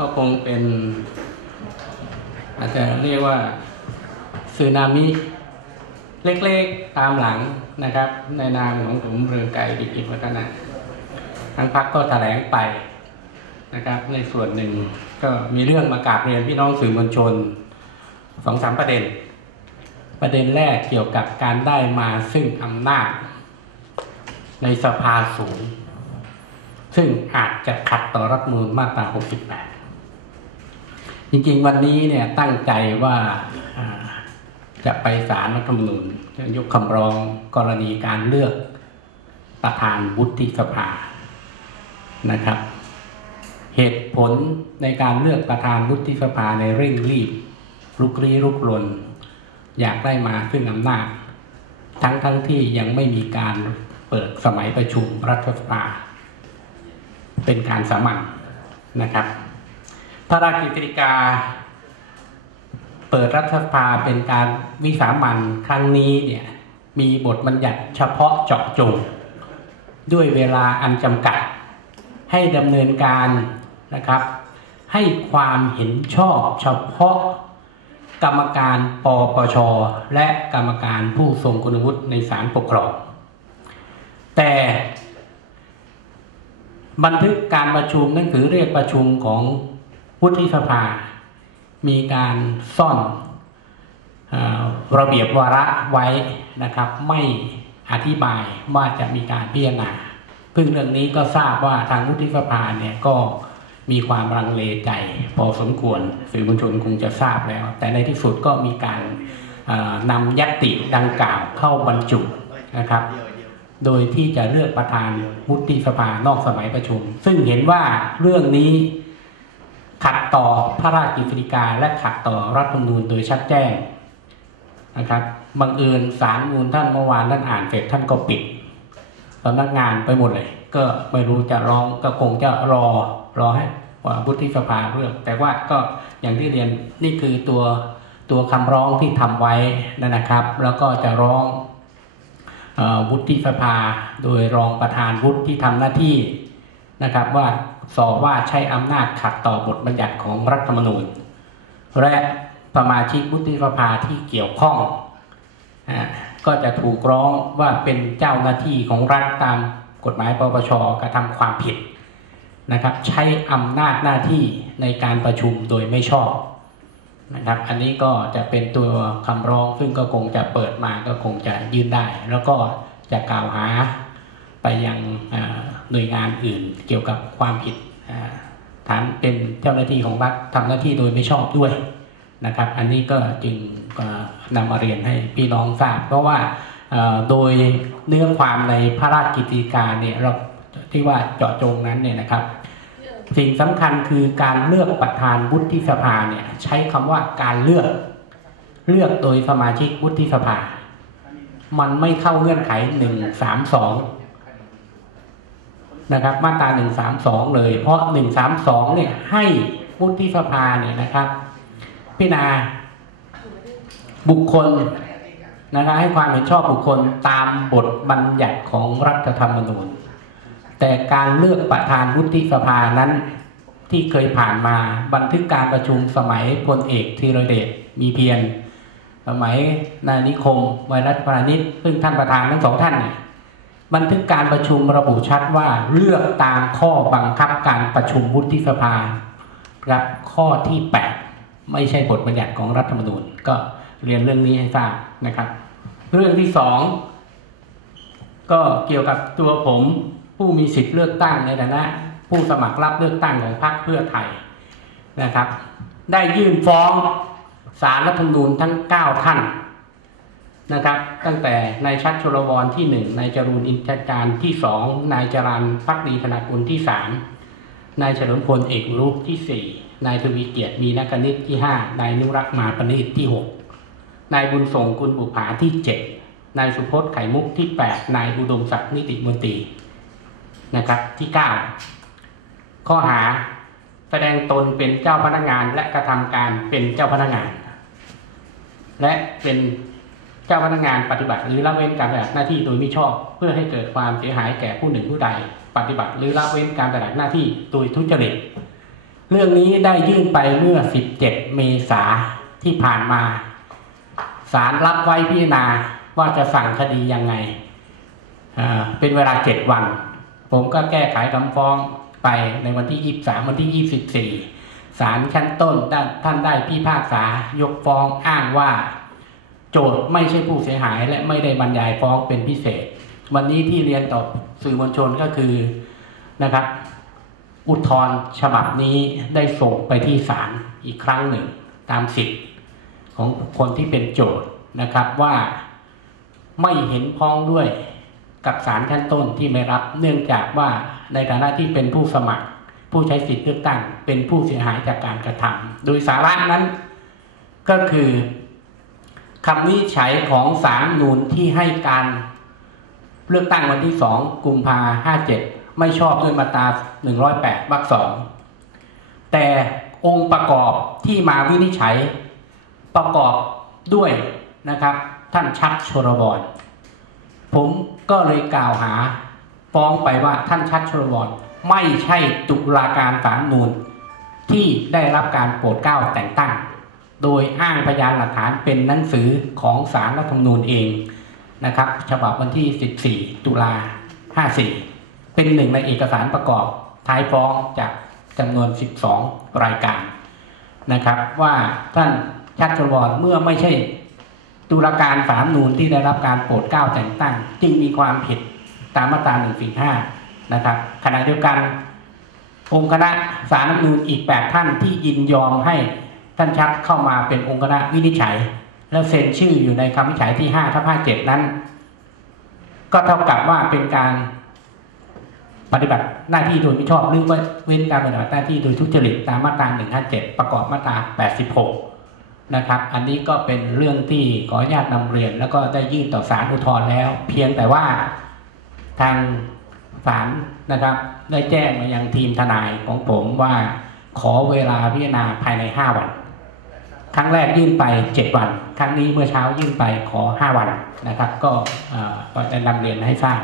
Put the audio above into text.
ก็คงเป็น อาจจะเรียกว่าสึนามิเล็กๆตามหลังนะครับ ในนามของผมเรืองไก่ดิกิจวัฒนะทั้งพักก็แถลงไปนะครับ ในส่วนหนึ่งก็มีเรื่องมากราบเรียนพี่น้องสื่อมวลชนสองสามประเด็น ประเด็นแรกเกี่ยวกับการได้มาซึ่งอำนาจ ในสภาสูง ซึ่งอาจจะขัดต่อรัฐธรรมนูลมาตรา 68 จริงๆ วันนี้เนี่ยตั้งใจว่าจะไปศาลรัฐธรรมนูญจะยกคำร้องกรณีการเลือกประธานวุฒิสภานะครับ เหตุผลในการเลือกประธานวุฒิสภาในเร่งรีบลุกลี้ลุกลน อยากได้มาซึ่งอำนาจ ทั้งทั้งที่ยังไม่มีการเปิดสมัยประชุมรัฐสภา เป็นการสามัญนะครับ พระราชกฤษฎีกา เปิดรัฐสภาเป็นการวิสามันครั้งนี้เนี่ยมีบทบัญญัติเฉพาะเจาะจง ด้วยเวลาอันจำกัด ให้ดำเนินการนะครับ ให้ความเห็นชอบเฉพาะกรรมการปปช และกรรมการผู้ทรงคุณวุฒิในศาลปกครอง แต่บันทึกการประชุมหนังสือเรียกประชุมของ วุฒิสภา มีการซ่อนอระเบียบวาระไว้นะครับ ไม่อธิบายว่าจะมีการพิจารณาซึ่งเรื่องนี้ก็ทราบว่าทางวุฒิสภาเนี่ยก็มีความรังเลใจพอสมควรสื่อมวลชนคงจะทราบแล้ว แต่ในที่สุดก็มีการนำยัตติดังกล่าวเข้าบรรจุนะครับ โดยที่จะเลือกประธานวุฒิสภานอกสมัยประชุม ซึ่งเห็นว่าเรื่องนี้ ขัดต่อพระราชกฤษฎีกาและขัดต่อรัฐธรรมนูญโดยชัดแจ้งนะครับบังเอิญสารมูลท่านเมื่อวานท่านอ่านเสร็จท่านก็ปิดสำนักงานไปหมดเลย ก็ไม่รู้จะร้องก็คงจะรอรอให้ว่าวุฒิสภาเรื่อง แต่ว่าก็อย่างที่เรียนนี่คือตัวตัวคำร้องที่ทำไว้นะครับ แล้วก็จะร้องวุฒิสภา โดยรองประธานวุฒิที่ทำหน้าที่นะครับว่า สอบว่าใช้อำนาจขัดต่อบทบัญญัติของรัฐธรรมนูญ และสมาชิกวุฒิสภาที่เกี่ยวข้องอก็จะถูกร้องว่าเป็นเจ้าหน้าที่ของรัฐตามกฎหมายปปชกระทำความผิดนะครับ ใช้อำนาจหน้าที่ในการประชุมโดยไม่ชอบนะครับ อันนี้ก็จะเป็นตัวคำร้องซึ่งก็คงจะเปิดมาก็คงจะยื่นได้ แล้วก็จะกล่าวหาไปยังอ หน่วยงานอื่นเกี่ยวกับความผิดฐานเป็นเจ้าหน้าที่ของรัฐทำหน้าที่โดยไม่ชอบด้วยนะครับ อันนี้ก็จึงอ่านำมาเรียนให้พี่น้องทราบ เพราะว่าโดยเนื้อความในพระราชกิจการเนี่ยเราที่ว่าเจาะจงนั้นเนี่ยนะครับ สิ่งสำคัญคือการเลือกประธานวุฒิสภาเนี่ยใช้คำว่าการเลือกเลือกโดยสมาชิกวุฒิสภา มันไม่เข้าเงื่อนไขหนึ่งสามสอง นะครับ มาตราหนึ่งสามสองเลย เพราะหนึ่งสามสองเนี่ยให้วุฒิสภาเนี่ยนะครับ พิจารณาบุคคลนะครับให้ความเห็นชอบบุคคลตามบทบัญญัติของรัฐธรรมนูญ แต่การเลือกประธานวุฒิสภานั้นที่เคยผ่านมาบันทึกการประชุมสมัยพลเอกธีรเดชมีเพียรสมัยนายนิคมไวรัสพาณิชย์ซึ่งท่านประธานทั้งสองท่านเนี่ย บันทึกการประชุมระบุชัดว่าเลือกตามข้อบังคับการประชุมวุฒิสภาครับข้อที่ 8 ไม่ใช่บทบัญญัติของรัฐธรรมนูญ ก็เรียนเรื่องนี้ให้ทราบนะครับ เรื่องที่สองก็เกี่ยวกับตัวผมผู้มีสิทธิ์เลือกตั้งในฐานะ ผู้สมัครรับเลือกตั้งของพรรคเพื่อไทยนะครับ ได้ยื่นฟ้องสารรัฐธรรมนูญทั้ง 9 ท่าน นะครับ ตั้งแต่นายชัดชลวรที่หนึ่งนายจรูนอินทจารย์ที่สองนายจรันพักดีธนากุลที่สามนายเฉลิมพลเอกรุปที่สี่นายทวีเกียรติมีนักนิตที่ห้านายนุรักษ์มาปณิตที่หกนายบุญส่งกุลบุภาที่เจ็ดนายสุพจน์ไข่มุกที่แปดนายอุดมศักดิ์นิติมนตรีนะครับที่ 9 ข้อหาแสดงตนเป็นเจ้าพนักงานและกระทำการเป็นเจ้าพนักงาน และเป็น จ้าพนักงานปฏิบัติหรือละเว้นการปฏิบัติหน้าที่โดยมิชอบ เพื่อให้เกิดความเสียหายแก่ผู้หนึ่งผู้ใด ปฏิบัติหรือละเว้นการปฏิบัติหน้าที่โดยทุจริตเรื่องนี้ได้ยื่นไปเมื่อ 17 เมษาที่ผ่านมาศาลรับไว้พิจารณาว่าจะสั่งคดียังไงเป็นเวลาเจ็ดวัน ผมก็แก้ไขคำฟ้องไปในวันที่ 23 วันที่ 24ศาลชั้นต้นท่านได้พิพากษายกฟ้องอ้างว่า โจทย์ไม่ใช่ผู้เสียหาย และไม่ได้บรรยายฟ้องเป็นพิเศษ วันนี้ที่เรียนต่อสื่อมวลชนก็คือนะครับ อุทธรณ์ฉบับนี้ได้ส่งไปที่ศาลอีกครั้งหนึ่ง ตามสิทธิ์ของคนที่เป็นโจทย์นะครับว่าไม่เห็นพ้องด้วยกับศาลชั้นต้นที่ไม่รับเนื่องจากว่าในฐานะที่เป็นผู้สมัคร ผู้ใช้สิทธิเลือกตั้งเป็นผู้เสียหายจากการกระทำโดยสาระนั้นก็คือ คำวิจัยของศาลนูนที่ให้การเลือกตั้งวันที่สองกุมภาห้าเจ็ดไม่ชอบด้วยมาตราหนึ่งร้อยแปดวรรคสองแต่องค์ประกอบที่มาวินิจฉัยประกอบด้วยนะครับ ท่านชัดชรบรผมก็เลยกล่าวหาฟ้องไปว่าท่านชัดชรบรไม่ใช่ตุลาการศาลนูนที่ได้รับการโปรดเกล้าแต่งตั้ง โดยอ้างพยานหลักฐานเป็นหนังสือของศาลรัฐธรรมนูญเองนะครับ ฉบับวันที่ 14 ตุลา 54 เป็นหนึ่งในเอกสารประกอบท้ายฟ้องจากจำนวน 12 รายการนะครับ ว่าท่านชัดชวรเมื่อไม่ใช่ตุลาการสามนูนที่ได้รับการโปรดเกล้าแต่งตั้ง จึงมีความผิดตามมาตรา145 นะครับขณะเดียวกันองค์คณะสารนูนอีก 8 ท่านที่ยินยอมให้ ท่านชัดเข้ามาเป็นองค์คณะวินิจฉัย แล้วเซ็นชื่ออยู่ในคำวินิจฉัยที่5ทับ57นั้น ก็เท่ากับว่าเป็นการปฏิบัติหน้าที่โดยมิชอบหรือว่าเว้นการปฏิบัติหน้าที่โดยทุจริตตามมาตรา 157 ประกอบมาตรา 86 นะครับ อันนี้ก็เป็นเรื่องที่ขออนุญาตนำเรียน แล้วก็ได้ยื่นต่อศาลอุทธรณ์แล้ว เพียงแต่ว่าทางศาลนะครับ ได้แจ้งมายังทีมทนายของผมว่าขอเวลาพิจารณาภายใน 5 วัน ครั้งแรกยื่นไป 7 วัน ครั้งนี้เมื่อเช้ายื่นไปขอ 5 วันนะครับ ก็จะนำเรียนให้ทราบ